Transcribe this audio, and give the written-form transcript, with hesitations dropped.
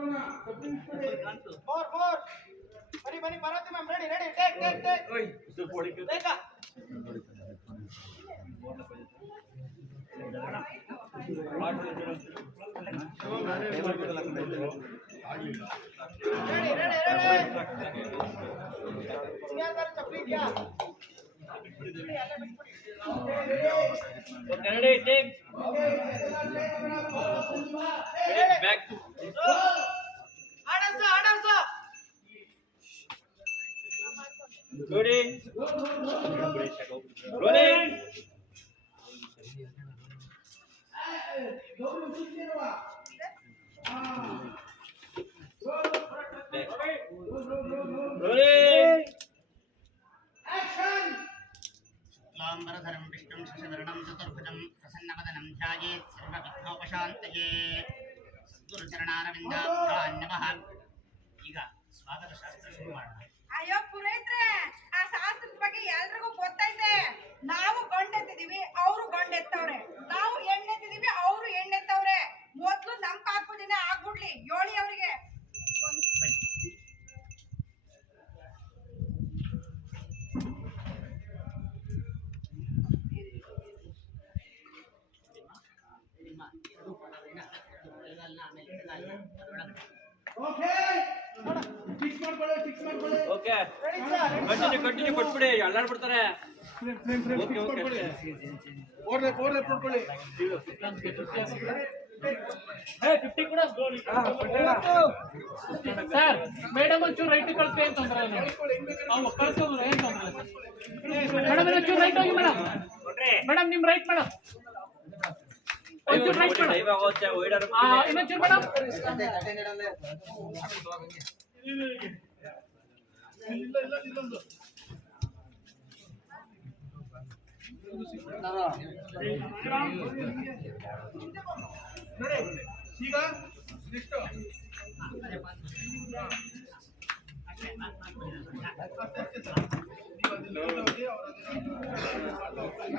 Four, four. Bani, Bharati ma'am, ready. Take. Take. Ready, take. Back to. Ready. Rolling. Rolling. शुक्लाम्बरधरं विष्णुं शशिवर्णं चतुर्भुजं प्रसन्नवदनं ध्यायेत् सर्वविघ्नोपशान्तये सद्गुरुचरणारविन्दाभ्यां नमः। ಈಗ ಸ್ವಾಗತ ಶಾಸ್ತ್ರ ಶುರು ಮಾಡೋಣ. ಅಯ್ಯೋ ಪುರೋಹಿತ್ರೆ, ಆ ಶಾಸ್ತ್ರದ ಬಗ್ಗೆ ಎಲ್ರಿಗೂ ಗೊತ್ತೈತೆ. ನಾವು ಗಂಡೆತ್ತಿದೀವಿ, ಅವರು ಗಂಡೆತ್ತವ್ರೆ. ನಾವು ಎಣ್ಣೆತ್ತಿದೀವಿ, ಅವರು ಎಣ್ಣೆತ್ತವ್ರೆ. ಮೊದ್ಲು ನಮ್ ಪಾಪುದಿನ ಆಗ್ಬಿಡ್ಲಿ, ಯೋಳಿ ಅವರಿಗೆ. ಓಕೆ ಕಂಟಿನ್ಯೂ ಕೊಟ್ಬಿಡಿ ಎಲ್ಲಾರು ಬಿಡ್ತಾರೆ. ಸರ್ ಮೇಡಮ್ ಒಂಚೂರು ರೈಟ್ ಕಳಿಸಿ ಅಂತಂದ್ರೆ ಕಳ್ಸೋದ್ರೆ ಏನ್ ತೊಂದ್ರೆ ಮೇಡಮ್ ಒಂಚೂರು ರೈಟ್ ಹೋಗಿ ಮೇಡಮ್ ನಿಮ್ ರೈಟ್ ಮೇಡಮ್ ಒಂಚೂರು ರೈಟ್ ಮೇಡಮ್ ಇನ್ನೊಂಚೂರು ಮೇಡಮ್ ಈಗ ನೆಕ್ಸ್ಟ್